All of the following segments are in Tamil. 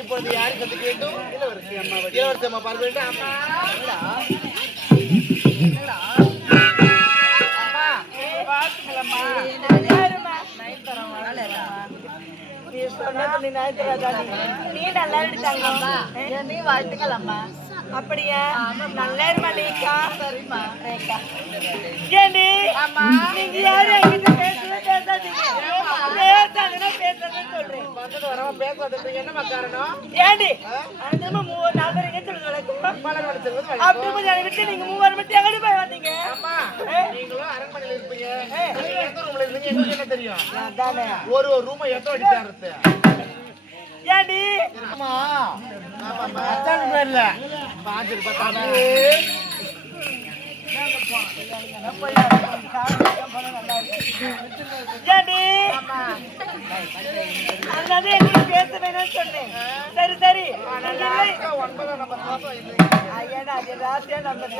இப்போது யாரை சந்திக்க வேண்டும்? இளவரசி அம்மா பார்க்க வேண்டும். அம்மா நீ நல்லா இருக்காங்க. நீ வாழ்த்துக்கள் அம்மா. அப்படியா? நல்லா இருமாக்கா. சரிம்மா. ஏண்டி நீங்க யாரு என்கிட்ட பேசாதீங்க. பேசாதுன்னா பேசாதுன்னு சொல்றேன். என்னமா காரணம்? ஏண்டி அந்த 3-4 பேர் எங்க அப்படி விட்டு நீங்க 3 மட்டும் எங்கடி போய் வந்தீங்க? நீங்களும் அரண்மனையில் இருப்பீங்க. என்ன தெரியும்? ஒரு ரூமை எத்தனை அடித்தாரு? ஏண்டி பேர்ல பாஞ்சு பத்தாம பேச வேணும்னு சொன்னேன். சரி சரி 9 நம்பர் ஐயா அது ராசியா நம்பர்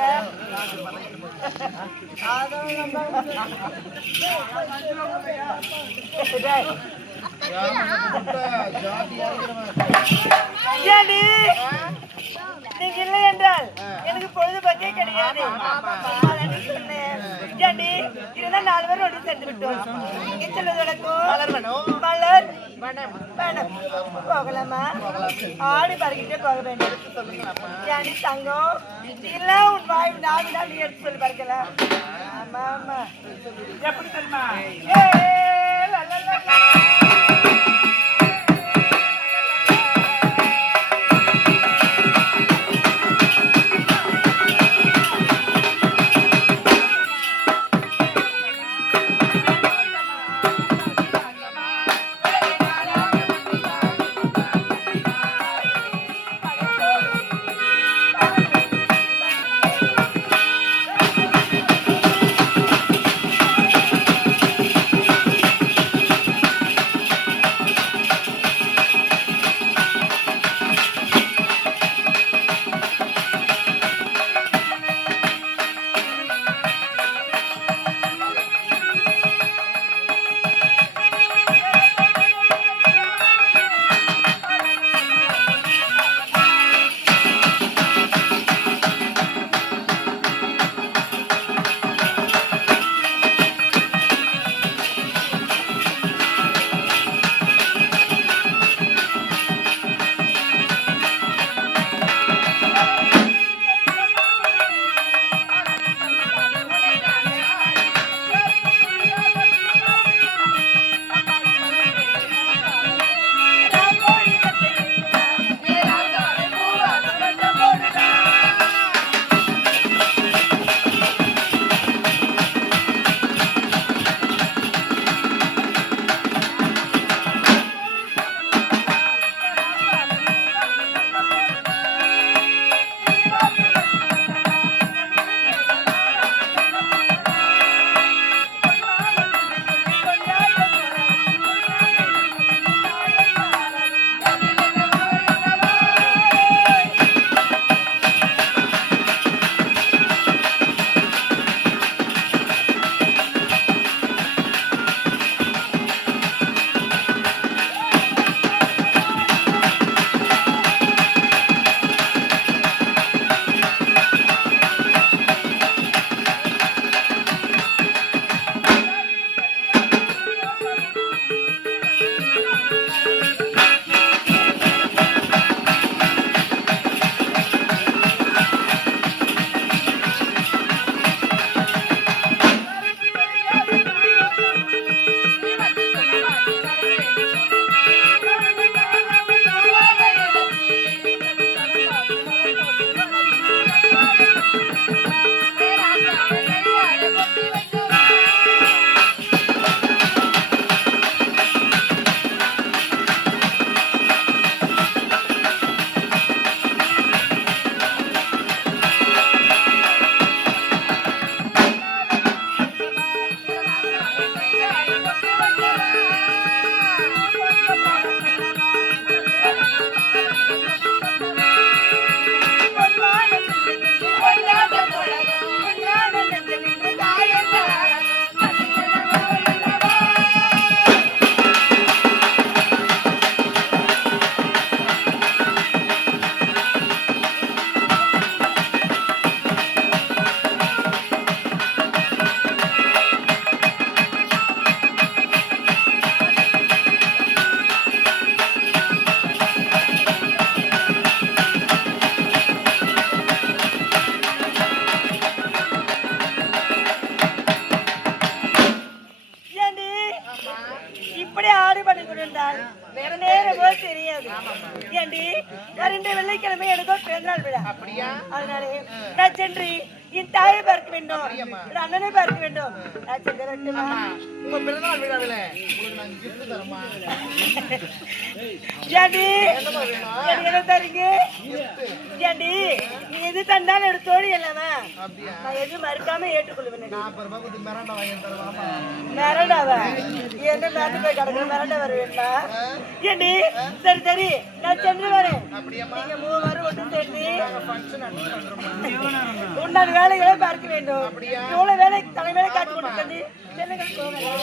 நீங்க இல்லை என்றால் எனக்கு பொழுதுபோக்கே கிடையாது. சொன்னேன் இருந்தா 4 பேர் ஒன்று சேர்ந்து விட்டோம். எங்க சொல்லுவதற்கும் மலர் வேணும் போகலாமா? ஆடி பறக்கிட்டே போக வேண்டும். ஏன் தங்கம் இல்ல உன் வாய் 4 நாள் நீ எடுத்து சொல்லி பறக்கலாம். ஆமா ஆமா எப்படி தெரியுமா? தெரியாது. ஏண்டி 2 வெள்ளிக்கிழமை எனக்கோ பிறந்தநாள் விழா. அப்படியா? அதனாலே நான் சென்று என் தாயை பார்க்க வேண்டும், என் அண்ணனை பார்க்க வேண்டும். நான் சென்று வரட்டுமா? உங்க பிறந்தநாள் விழாவில் உங்களுக்கு நாங்க gift தரோமா? ஏண்டி எனக்கு என்ன தரீங்க? ஏண்டி நீ எது தந்தாலும் எனக்கு தோழி இல்லாமா? அப்படியா? நான் எது மறுக்காம ஏற்றுக்கொள்வேன். 40 ரூபாய் கொடுத்து மிராண்டா வாங்கி தருவாமா? மிரண்டாவா? என்ன மிரண்டு போய் கிடக்குற மிரண்ட வருவேன்னா? ஏண்டி சரி சரி நான் சென்று வரேன். அப்படியாம்மா? நீங்க 3 வாரம் ஒன்று சேர்ந்து ஃபங்க்ஷன் அட்டெண்ட் பண்றோமா? உன்னான வேலைகளை பார்க்க வேண்டும். அப்படியா? எவ்வளவு வேலை தலைமையில காட்டி கொடுத்தது செல்லுங்கள் போகலாம்.